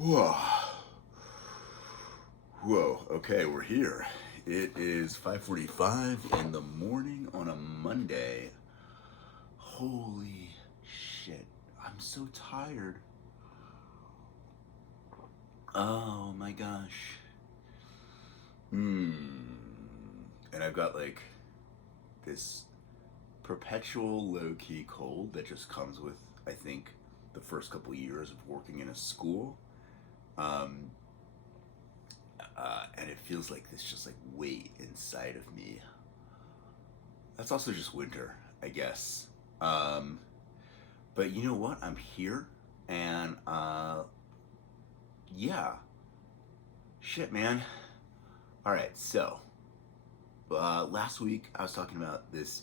Whoa. Whoa. Okay, we're here. It is 5:45 in the morning on a Monday. Holy shit. I'm so tired. Oh my gosh. Hmm. And I've got like this perpetual low-key cold that just comes with, I think, the first couple years of working in a school. Um, and it feels like this just like weight inside of me. That's also just winter, I guess. Um, but you know what? I'm here, and yeah, shit, man. All right, so last week I was talking about this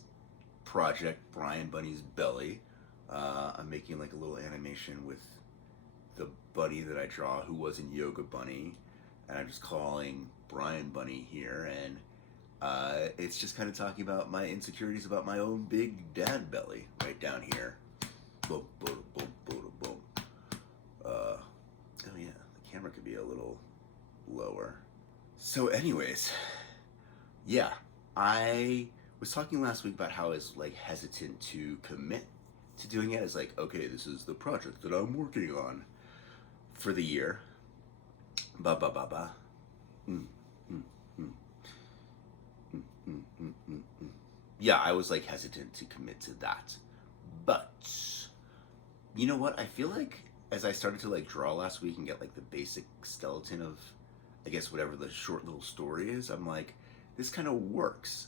project, Brian Bunny's Belly. I'm making like a little animation with the bunny that I draw, who was in Yoga Bunny, and I'm just calling Brian Bunny here, and it's just kind of talking about my insecurities about my own big dad belly right down here. Boom, boom, boom, boom, boom. Oh yeah, the camera could be a little lower. So, anyways, yeah, I was talking last week about how I was like hesitant to commit to doing it. As like, okay, this is the project that I'm working on for the year. Ba ba ba ba. Mm, mm, mm, mm, mm, mm, mm, mm. Yeah, I was like hesitant to commit to that. But you know what? I feel like as I started to like draw last week and get like the basic skeleton of, I guess, whatever the short little story is, I'm like, this kind of works.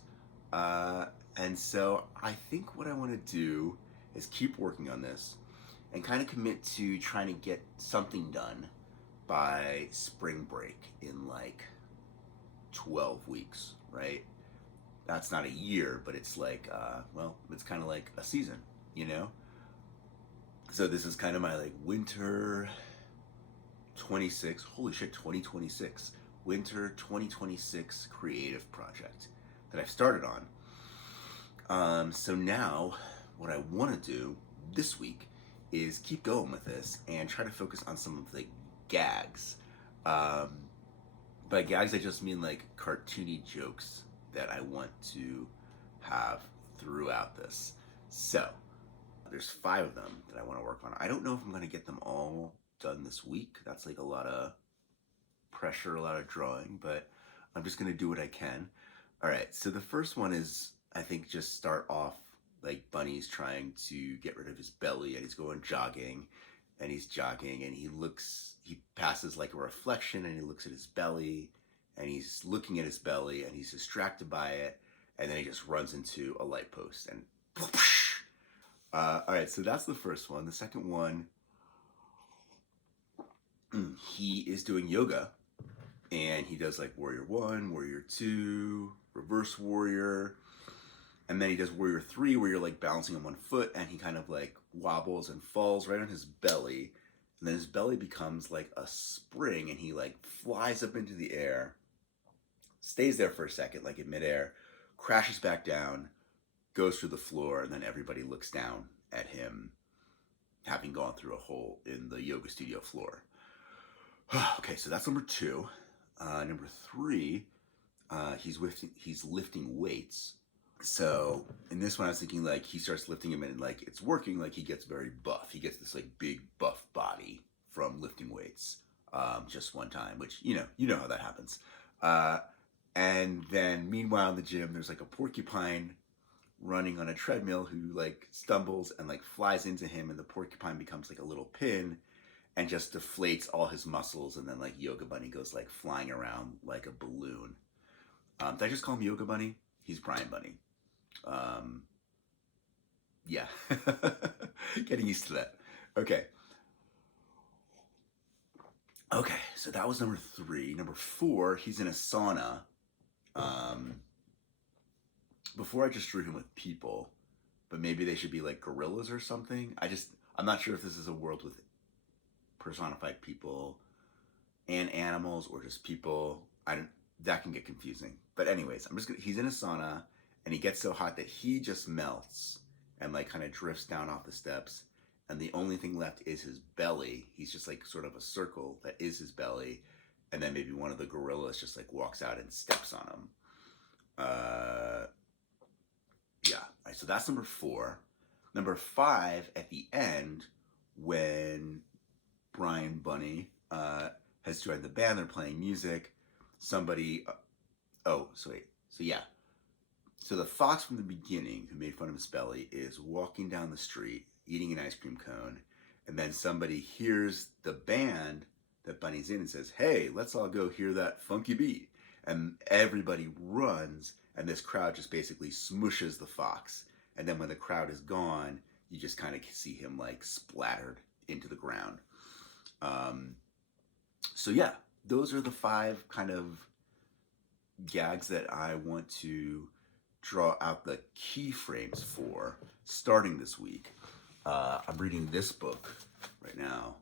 Uh, and so I think what I want to do is keep working on this and kind of commit to trying to get something done by spring break in like 12 weeks, right? That's not a year, but it's like, well, it's kind of like a season, you know? So this is kind of my like winter 26, holy shit, 2026, winter 2026 creative project that I've started on. So now what I want to do this week is keep going with this and try to focus on some of the gags. Um, by gags, I just mean like cartoony jokes that I want to have throughout this. So there's 5 of them that I want to work on. I don't know if I'm going to get them all done this week. That's like a lot of pressure, a lot of drawing, but I'm just going to do what I can. All right, so the first one is, I think, just start off like Bunny's trying to get rid of his belly and he's going jogging and he's jogging and he passes like a reflection and he looks at his belly and he's looking at his belly and he's distracted by it and then he just runs into a light post and all right, so that's the first one. The second one, he is doing yoga and he does like warrior 1, warrior 2, reverse warrior, and then he does warrior 3 where you're like balancing on one foot and he kind of like wobbles and falls right on his belly, and then his belly becomes like a spring and he like flies up into the air, stays there for a second like in midair, crashes back down, goes through the floor, and then everybody looks down at him having gone through a hole in the yoga studio floor. Okay, so that's number 2. Number 3, he's lifting weights. So in this one, I was thinking like he starts lifting him and like it's working. Like he gets very buff. He gets this like big buff body from lifting weights just one time, which you know how that happens. Uh, and then meanwhile in the gym, there's like a porcupine running on a treadmill who like stumbles and like flies into him, and the porcupine becomes like a little pin and just deflates all his muscles, and then like Yoga Bunny goes like flying around like a balloon. Did I just call him Yoga Bunny? He's Brian Bunny. Um, yeah, getting used to that. Okay, okay. So that was number 3. Number 4, he's in a sauna. Um, Before I just drew him with people, but maybe they should be like gorillas or something. I'm not sure if this is a world with personified people and animals or just people. I don't. That can get confusing. But anyways, he's in a sauna and he gets so hot that he just melts and like kind of drifts down off the steps, and the only thing left is his belly. He's just like sort of a circle that is his belly, and then maybe one of the gorillas just like walks out and steps on him. Uh, yeah. All right, so that's number 4. Number 5 at the end, when Brian Bunny has joined the band, they're playing music. Somebody, oh, so wait, so yeah, so the fox from the beginning who made fun of his belly is walking down the street eating an ice cream cone, and then somebody hears the band that Bunny's in and says, "Hey, let's all go hear that funky beat." And everybody runs, and this crowd just basically smushes the fox. And then when the crowd is gone, you just kind of see him like splattered into the ground. Um, so yeah, those are the 5 kind of gags that I want to draw out the keyframes for starting this week. I'm reading this book right now.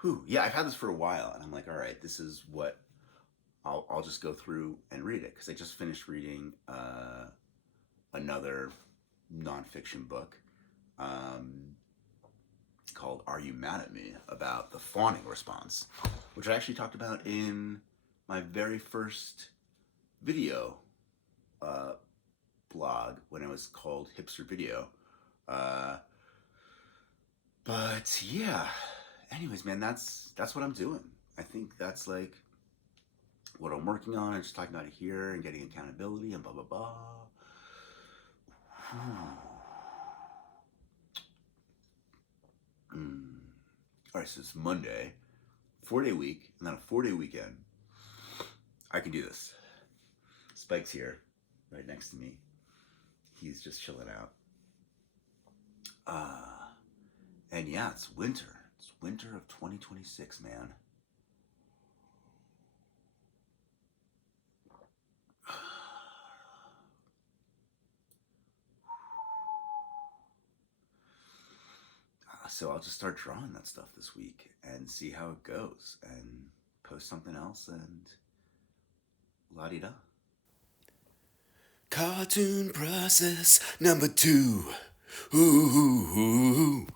Whew, yeah, I've had this for a while, and I'm like, all right, this is what I'll just go through and read it because I just finished reading another nonfiction book um, called "Are You Mad at Me?" about the fawning response, which I actually talked about in my very first video uh, blog when it was called Hipster Video. Uh, but yeah, anyways, man, that's what I'm doing. I think that's like what I'm working on. I'm just talking about it here and getting accountability and blah blah blah. Mm. All right, so it's Monday, 4-day week, and then a 4-day weekend. I can do this. Spike's here, right next to me. He's just chilling out. And yeah, it's winter. It's winter of 2026, man. So I'll just start drawing that stuff this week and see how it goes and post something else and la di da. Cartoon process number 2. Ooh.